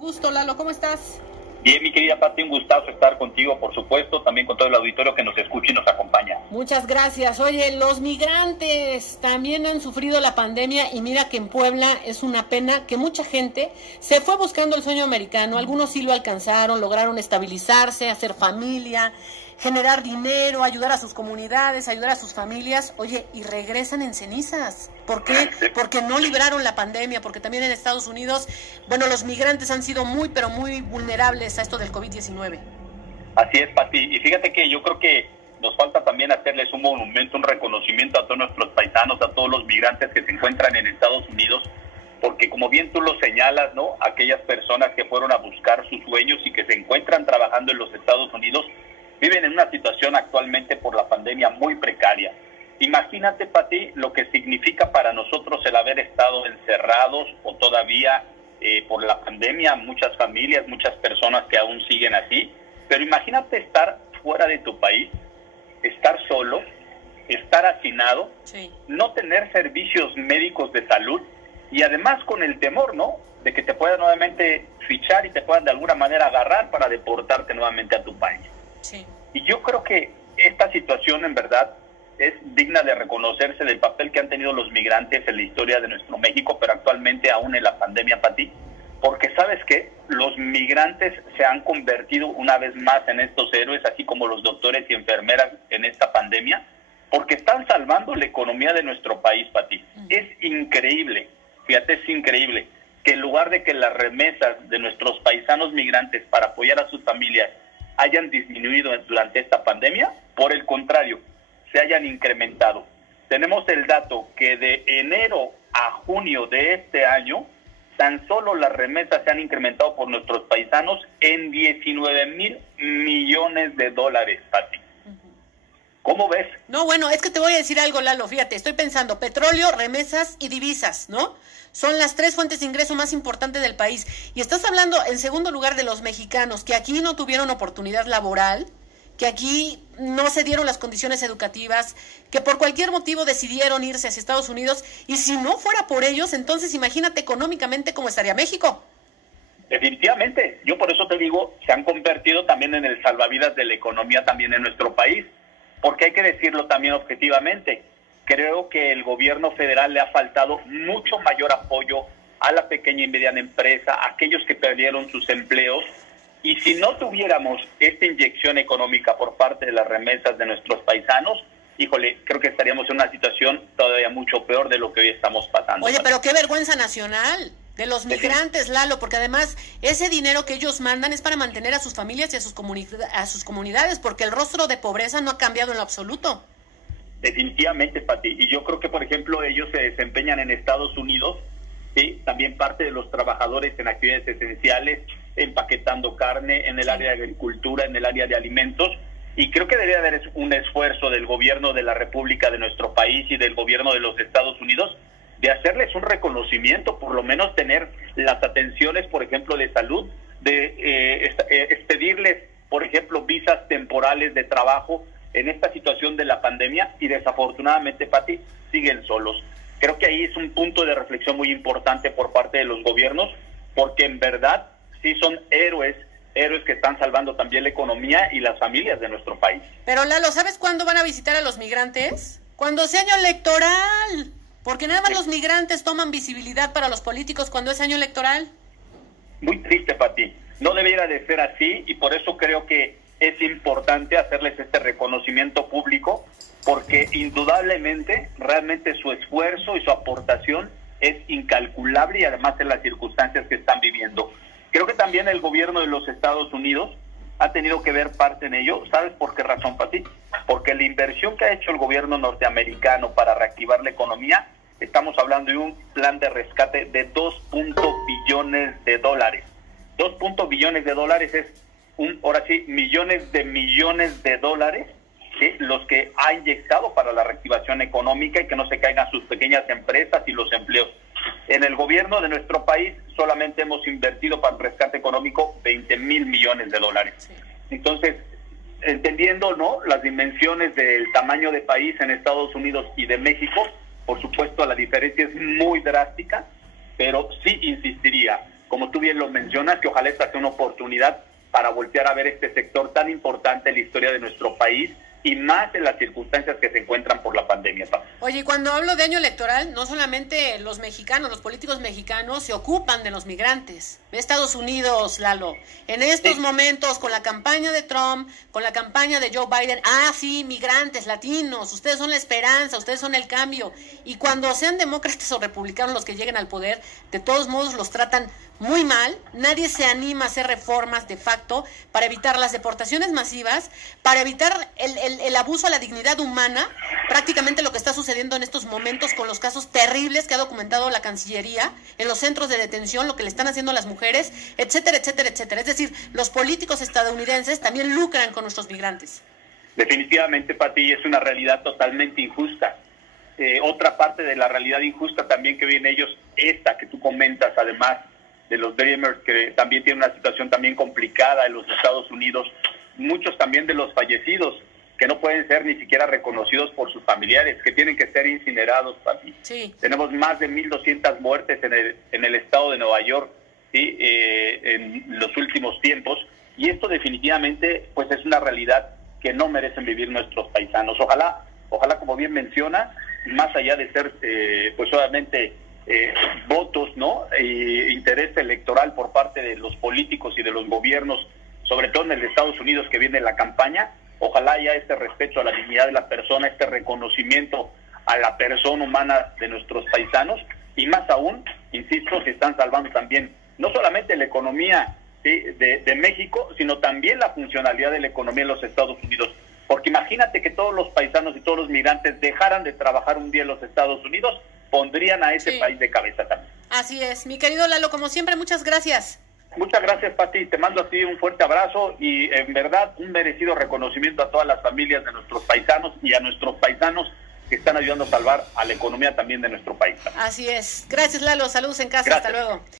Gusto, Lalo, ¿cómo estás? Bien, mi querida Pati, un gustazo estar contigo, por supuesto, también con todo el auditorio que nos escucha y nos acompaña. Muchas gracias. Oye, los migrantes también han sufrido la pandemia y mira que en Puebla es una pena que mucha gente se fue buscando el sueño americano. Algunos sí lo alcanzaron, lograron estabilizarse, hacer familia, generar dinero, ayudar a sus comunidades, ayudar a sus familias. Oye, y regresan en cenizas. ¿Por qué? Porque no libraron la pandemia, porque también en Estados Unidos, bueno, los migrantes han sido muy, pero muy vulnerables a esto del COVID-19. Así es, Pati. Y fíjate que yo creo que nos falta también hacerles un monumento, un reconocimiento a todos nuestros paisanos, a todos los migrantes que se encuentran en Estados Unidos, porque como bien tú lo señalas, ¿no? Aquellas personas que fueron a buscar sus sueños y que se encuentran trabajando en los Estados Unidos, viven en una situación actualmente por la pandemia muy precaria. Imagínate, Pati, lo que significa para nosotros el haber estado encerrados o todavía por la pandemia, muchas familias, muchas personas que aún siguen así, pero imagínate estar fuera de tu país, estar solo, estar hacinado, sí, no tener servicios médicos de salud y además con el temor, ¿no?, de que te puedan nuevamente fichar y te puedan de alguna manera agarrar para deportarte nuevamente a tu país. Sí. Y yo creo que esta situación en verdad es digna de reconocerse del papel que han tenido los migrantes en la historia de nuestro México, pero actualmente aún en la pandemia, Pati, porque ¿sabes qué? Los migrantes se han convertido una vez más en estos héroes, así como los doctores y enfermeras en esta pandemia, porque están salvando la economía de nuestro país, Pati. Es increíble, fíjate, es increíble que en lugar de que las remesas de nuestros paisanos migrantes para apoyar a sus familias hayan disminuido durante esta pandemia, por el contrario, se hayan incrementado. Tenemos el dato que de enero a junio de este año, tan solo las remesas se han incrementado por nuestros paisanos en 19,000 millones de dólares, Pati. ¿Cómo ves? No, bueno, es que te voy a decir algo, Lalo, fíjate, estoy pensando, petróleo, remesas y divisas, ¿no? Son las tres fuentes de ingreso más importantes del país. Y estás hablando, en segundo lugar, de los mexicanos, que aquí no tuvieron oportunidad laboral, que aquí no se dieron las condiciones educativas, que por cualquier motivo decidieron irse hacia Estados Unidos, y si no fuera por ellos, entonces imagínate económicamente cómo estaría México. Definitivamente, yo por eso te digo, se han convertido también en el salvavidas de la economía también en nuestro país, porque hay que decirlo también objetivamente, creo que el gobierno federal le ha faltado mucho mayor apoyo a la pequeña y mediana empresa, a aquellos que perdieron sus empleos. Y si no tuviéramos esta inyección económica por parte de las remesas de nuestros paisanos, híjole, creo que estaríamos en una situación todavía mucho peor de lo que hoy estamos pasando. Oye, pero qué vergüenza nacional de los migrantes, Lalo, porque además ese dinero que ellos mandan es para mantener a sus familias y a sus comunidades, porque el rostro de pobreza no ha cambiado en lo absoluto. Definitivamente, Pati. Y yo creo que, por ejemplo, ellos se desempeñan en Estados Unidos, ¿sí? También parte de los trabajadores en actividades esenciales, empaquetando carne, en el área de agricultura, en el área de alimentos, y creo que debería haber un esfuerzo del gobierno de la República de nuestro país y del gobierno de los Estados Unidos de hacerles un reconocimiento, por lo menos tener las atenciones, por ejemplo, de salud, de expedirles, por ejemplo, visas temporales de trabajo en esta situación de la pandemia, y desafortunadamente, Pati, siguen solos. Creo que ahí es un punto de reflexión muy importante por parte de los gobiernos, porque en verdad sí son héroes que están salvando también la economía y las familias de nuestro país. Pero Lalo, ¿sabes cuándo van a visitar a los migrantes? Cuando sea año electoral, porque nada más los migrantes toman visibilidad para los políticos cuando es año electoral. Muy triste, Pati. No debiera de ser así, y por eso creo que es importante hacerles este reconocimiento público, porque indudablemente, realmente su esfuerzo y su aportación es incalculable, y además en las circunstancias que están viviendo. Creo que también el gobierno de los Estados Unidos ha tenido que ver parte en ello. ¿Sabes por qué razón, Pati? Porque la inversión que ha hecho el gobierno norteamericano para reactivar la economía, estamos hablando de un plan de rescate de 2 billones de dólares. 2 billones de dólares es, ahora sí, millones de dólares, ¿sí?, los que ha inyectado para la reactivación económica y que no se caigan sus pequeñas empresas y los empleos. En el gobierno de nuestro país solamente hemos invertido para el rescate económico 20,000 millones de dólares. Sí. Entonces, entendiendo, ¿no?, las dimensiones del tamaño de país en Estados Unidos y de México, por supuesto la diferencia es muy drástica, pero sí insistiría, como tú bien lo mencionas, que ojalá esta sea una oportunidad para voltear a ver este sector tan importante en la historia de nuestro país y más en las circunstancias que se encuentran por la pandemia. Oye, y cuando hablo de año electoral, no solamente los mexicanos, los políticos mexicanos se ocupan de los migrantes. Estados Unidos, Lalo, en estos momentos, con la campaña de Trump, con la campaña de Joe Biden, sí, migrantes, latinos, ustedes son la esperanza, ustedes son el cambio. Y cuando sean demócratas o republicanos los que lleguen al poder, de todos modos los tratan muy mal. Nadie se anima a hacer reformas de facto para evitar las deportaciones masivas, para evitar el abuso a la dignidad humana, prácticamente lo que está sucediendo en estos momentos con los casos terribles que ha documentado la Cancillería en los centros de detención, lo que le están haciendo a las mujeres, etcétera, etcétera, etcétera. Es decir, los políticos estadounidenses también lucran con nuestros migrantes. Definitivamente, Pati, es una realidad totalmente injusta. Otra parte de la realidad injusta también que vienen ellos, esta que tú comentas, además de los Dreamers, que también tienen una situación también complicada en los Estados Unidos, muchos también de los fallecidos, que no pueden ser ni siquiera reconocidos por sus familiares, que tienen que ser incinerados, Pati. Sí. Tenemos más de 1,200 muertes en el estado de Nueva York, ¿sí? En los últimos tiempos, y esto definitivamente pues es una realidad que no merecen vivir nuestros paisanos. Ojalá, como bien menciona, más allá de ser pues obviamente votos, ¿no? Interés electoral por parte de los políticos y de los gobiernos, sobre todo en el de Estados Unidos que viene la campaña, ojalá haya este respeto a la dignidad de la persona, este reconocimiento a la persona humana de nuestros paisanos, y más aún, insisto, se están salvando también no solamente la economía, ¿sí?, de México, sino también la funcionalidad de la economía en los Estados Unidos. Porque imagínate que todos los paisanos y todos los migrantes dejaran de trabajar un día en los Estados Unidos, pondrían a ese país de cabeza también. Así es. Mi querido Lalo, como siempre, muchas gracias. Muchas gracias, Pati. Te mando a ti un fuerte abrazo y en verdad un merecido reconocimiento a todas las familias de nuestros paisanos y a nuestros paisanos que están ayudando a salvar a la economía también de nuestro país. Así es. Gracias, Lalo. Saludos en casa. Gracias. Hasta luego.